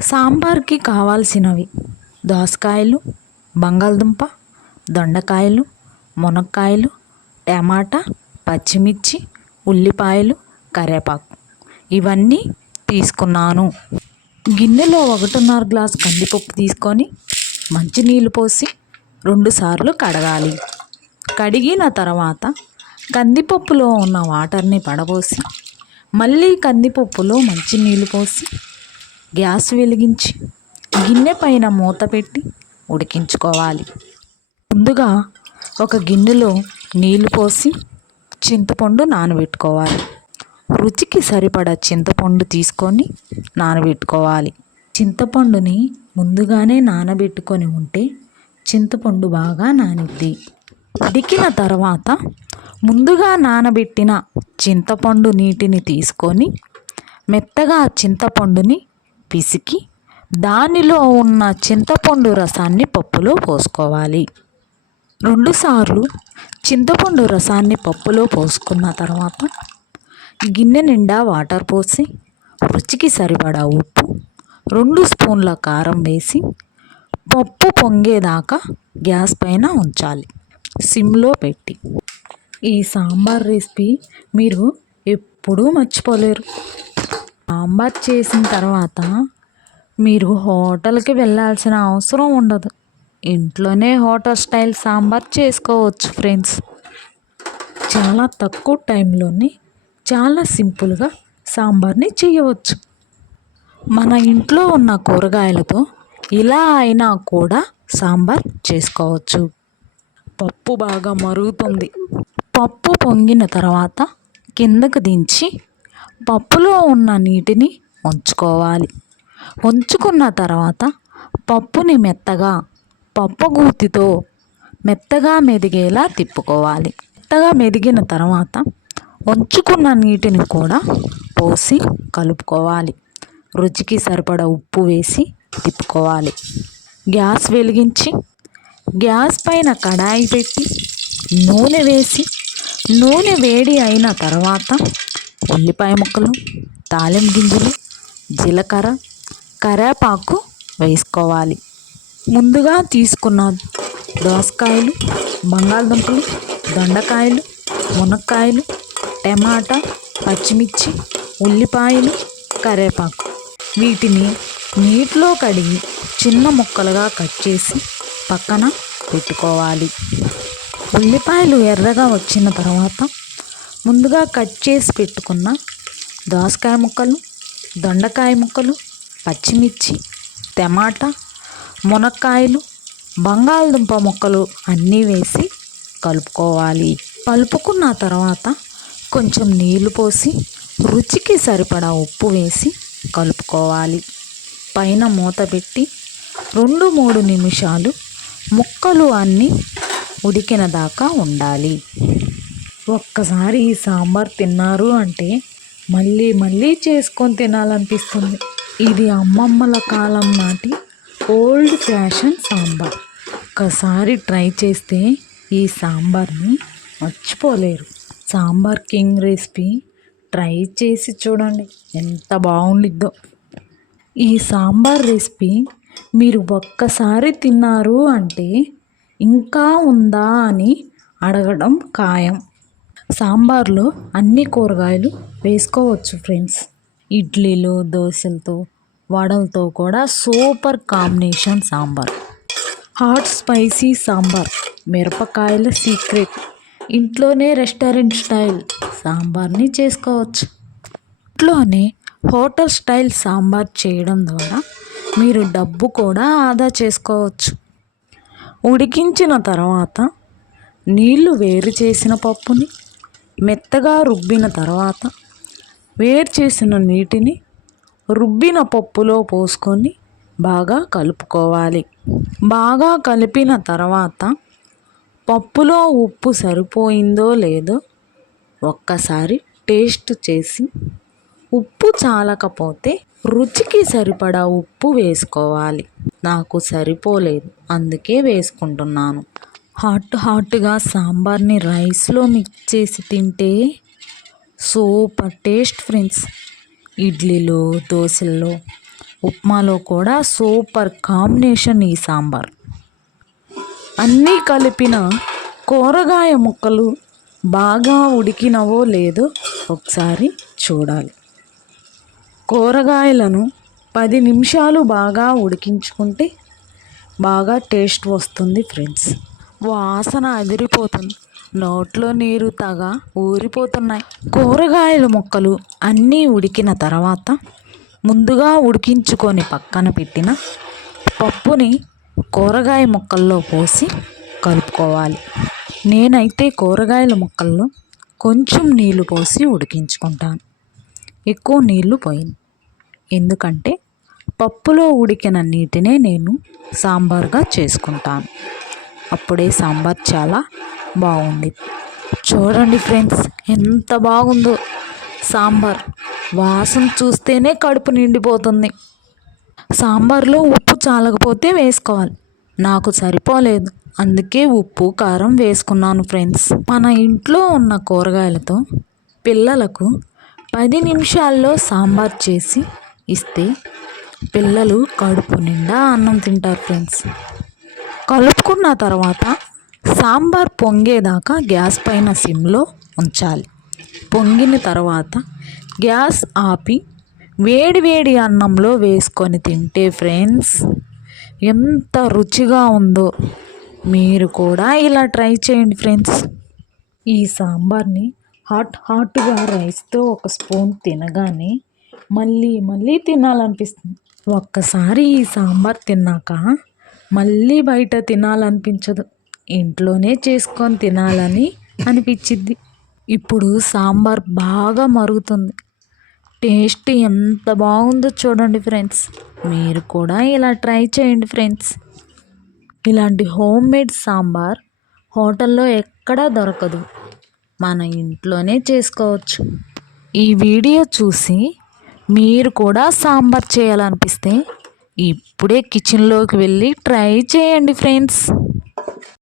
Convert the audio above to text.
సాంబార్కి కావాల్సినవి దోసకాయలు, బంగాళదుంప, దొండకాయలు, మునక్కాయలు, టమాటా, పచ్చిమిర్చి, ఉల్లిపాయలు, కరివేపాకు ఇవన్నీ తీసుకున్నాను. గిన్నెలో 1.5 గ్లాసు కందిపప్పు తీసుకొని మంచినీళ్ళు పోసి 2 సార్లు కడగాలి. కడిగిన తర్వాత కందిపప్పులో ఉన్న వాటర్ని పడబోసి మళ్ళీ కందిపప్పులో మంచినీళ్ళు పోసి గ్యాస్ వెలిగించి గిన్నె పైన మూత పెట్టి ఉడికించుకోవాలి. ముందుగా ఒక గిన్నెలో నీళ్లు పోసి చింతపండు నానబెట్టుకోవాలి. రుచికి సరిపడా చింతపండు తీసుకొని నానబెట్టుకోవాలి. చింతపండుని ముందుగానే నానబెట్టుకొని ఉంటే చింతపండు బాగా నానిద్ది. ఉడికిన తర్వాత ముందుగా నానబెట్టిన చింతపండు నీటిని తీసుకొని మెత్తగా చింతపండుని పిసికి దానిలో ఉన్న చింతపండు రసాన్ని పప్పులో పోసుకోవాలి. 2 సార్లు చింతపండు రసాన్ని పప్పులో పోసుకున్న తర్వాత గిన్నె నిండా వాటర్ పోసి రుచికి సరిపడా ఉప్పు, 2 స్పూన్ల కారం వేసి పప్పు పొంగేదాకా గ్యాస్ పైన ఉంచాలి, సిమ్లో పెట్టి. ఈ సాంబార్ రెసిపీ మీరు ఎప్పుడూ మర్చిపోలేరు. సాంబార్ చేసిన తర్వాత మీరు హోటల్కి వెళ్ళాల్సిన అవసరం ఉండదు. ఇంట్లోనే హోటల్ స్టైల్ సాంబార్ చేసుకోవచ్చు ఫ్రెండ్స్. చాలా తక్కువ టైంలోనే చాలా సింపుల్గా సాంబార్ని చేయవచ్చు. మన ఇంట్లో ఉన్న కూరగాయలతో ఇలా అయినా కూడా సాంబార్ చేసుకోవచ్చు. పప్పు బాగా మరుగుతుంది. పప్పు పొంగిన తర్వాత కిందకు దించి పప్పులో ఉన్న నీటిని ఉంచుకోవాలి. ఉంచుకున్న తర్వాత పప్పుని మెత్తగా పప్పుగూతితో మెత్తగా మెదిగేలా తిప్పుకోవాలి. మెత్తగా మెదిగిన తర్వాత ఉంచుకున్న నీటిని కూడా పోసి కలుపుకోవాలి. రుచికి సరిపడా ఉప్పు వేసి తిప్పుకోవాలి. గ్యాస్ వెలిగించి గ్యాస్ పైన కడాయి పెట్టి నూనె వేసి నూనె వేడి అయిన తర్వాత ఉల్లిపాయ ముక్కలు, తాలింపు గింజలు, జీలకర్ర, కరివేపాకు వేసుకోవాలి. ముందుగా తీసుకున్న దోసకాయలు, బంగాళదుంపలు, దొండకాయలు, మునక్కాయలు, టమాటా, పచ్చిమిర్చి, ఉల్లిపాయలు, కరివేపాకు వీటిని నీటిలో కడిగి చిన్న ముక్కలుగా కట్ చేసి పక్కన పెట్టుకోవాలి. ఉల్లిపాయలు ఎర్రగా వచ్చిన తర్వాత ముందుగా కట్ చేసి పెట్టుకున్న దోసకాయ ముక్కలు, దొండకాయ ముక్కలు, పచ్చిమిర్చి, టమాటా, మునక్కాయలు, బంగాళదుంప ముక్కలు అన్నీ వేసి కలుపుకోవాలి. కలుపుకున్న తర్వాత కొంచెం నీళ్లు పోసి రుచికి సరిపడా ఉప్పు వేసి కలుపుకోవాలి. పైన మూత పెట్టి 2-3 నిమిషాలు ముక్కలు అన్నీ ఉడికిన దాకా ఉండాలి. ఒక్కసారి ఈ సాంబార్ తిన్నారు అంటే మళ్ళీ మళ్ళీ చేసుకొని తినాలనిపిస్తుంది. ఇది అమ్మమ్మల కాలం నాటి ఓల్డ్ ఫ్యాషన్ సాంబార్. ఒక్కసారి ట్రై చేస్తే ఈ సాంబార్ని మర్చిపోలేరు. సాంబార్ కింగ్ రెసిపీ ట్రై చేసి చూడండి ఎంత బాగుండిద్దో. ఈ సాంబార్ రెసిపీ మీరు ఒక్కసారి తిన్నారు అంటే ఇంకా ఉందా అని అడగడం ఖాయం. సాంబార్లో అన్ని కూరగాయలు వేసుకోవచ్చు ఫ్రెండ్స్. ఇడ్లీలు, దోశలతో, వడలతో కూడా super combination sambar. Hot spicy sambar మిరపకాయల సీక్రెట్. ఇంట్లోనే రెస్టారెంట్ స్టైల్ సాంబార్ని చేసుకోవచ్చు. ఇంట్లోనే హోటల్ స్టైల్ సాంబార్ చేయడం ద్వారా మీరు డబ్బు కూడా ఆదా చేసుకోవచ్చు. ఉడికించిన తర్వాత నీళ్లు వేరు చేసిన పప్పుని మెత్తగా రుబ్బిన తర్వాత వేరు చేసిన నీటిని రుబ్బిన పప్పులో పోసుకొని బాగా కలుపుకోవాలి. బాగా కలిపిన తర్వాత పప్పులో ఉప్పు సరిపోయిందో లేదో ఒక్కసారి టేస్ట్ చేసి ఉప్పు చాలకపోతే రుచికి సరిపడా ఉప్పు వేసుకోవాలి. నాకు సరిపోలేదు అందుకే వేసుకుంటున్నాను. హాట్గా సాంబార్ని రైస్లో మిక్స్ చేసి తింటే సూపర్ టేస్ట్ ఫ్రెండ్స్. ఇడ్లీలో, దోశల్లో, ఉప్మాలో కూడా సూపర్ కాంబినేషన్ ఈ సాంబార్. అన్నీ కలిపిన కూరగాయ ముక్కలు బాగా ఉడికినవో లేదో ఒకసారి చూడాలి. కూరగాయలను 10 నిమిషాలు బాగా ఉడికించుకుంటే బాగా టేస్ట్ వస్తుంది ఫ్రెండ్స్. వాసన అదిరిపోతుంది, నోట్లో నీరు తగా ఊరిపోతున్నాయి. కూరగాయల ముక్కలు అన్నీ ఉడికిన తర్వాత ముందుగా ఉడికించుకొని పక్కన పెట్టిన పప్పుని కూరగాయ ముక్కల్లో పోసి కలుపుకోవాలి. నేనైతే కూరగాయల ముక్కల్లో కొంచెం నీళ్లు పోసి ఉడికించుకుంటాను, ఎక్కువ నీళ్లు పోయింది. ఎందుకంటే పప్పులో ఉడికిన నీటినే నేను సాంబార్గా చేసుకుంటాను. అప్పుడే సాంబార్ చాలా బాగుంది. చూడండి ఫ్రెండ్స్, ఎంత బాగుందో సాంబార్. వాసన చూస్తేనే కడుపు నిండిపోతుంది. సాంబార్లో ఉప్పు చాలకపోతే వేసుకోవాలి, నాకు సరిపోలేదు, అందుకే ఉప్పు కారం వేసుకున్నాను ఫ్రెండ్స్. మన ఇంట్లో ఉన్న కూరగాయలతో పిల్లలకు 10 నిమిషాల్లో సాంబార్ చేసి ఇస్తే పిల్లలు కడుపు నిండా అన్నం తింటారు ఫ్రెండ్స్. కలుపుకున్న తర్వాత సాంబార్ పొంగేదాకా గ్యాస్ పైన సిమ్లో ఉంచాలి. పొంగిన తర్వాత గ్యాస్ ఆపి వేడి వేడి అన్నంలో వేసుకొని తింటే ఫ్రెండ్స్ ఎంత రుచిగా ఉందో. మీరు కూడా ఇలా ట్రై చేయండి ఫ్రెండ్స్. ఈ సాంబార్ని హాట్గా రైస్తో ఒక స్పూన్ తినగానే మళ్ళీ మళ్ళీ తినాలనిపిస్తుంది. ఒక్కసారి ఈ సాంబార్ తిన్నాక మళ్ళీ బయట తినాలనిపించదు, ఇంట్లోనే చేసుకొని తినాలని అనిపించిద్ది. ఇప్పుడు సాంబార్ బాగా మరుగుతుంది. టేస్ట్ ఎంత బాగుందో చూడండి ఫ్రెండ్స్. మీరు కూడా ఇలా ట్రై చేయండి ఫ్రెండ్స్. ఇలాంటి హోమ్ మేడ్ సాంబార్ హోటల్లో ఎక్కడా దొరకదు, మన ఇంట్లోనే చేసుకోవచ్చు. ఈ వీడియో చూసి మీరు కూడా సాంబార్ చేయాలనిపిస్తే ఇప్పుడే కిచెన్లోకి వెళ్ళి ట్రై చేయండి ఫ్రెండ్స్.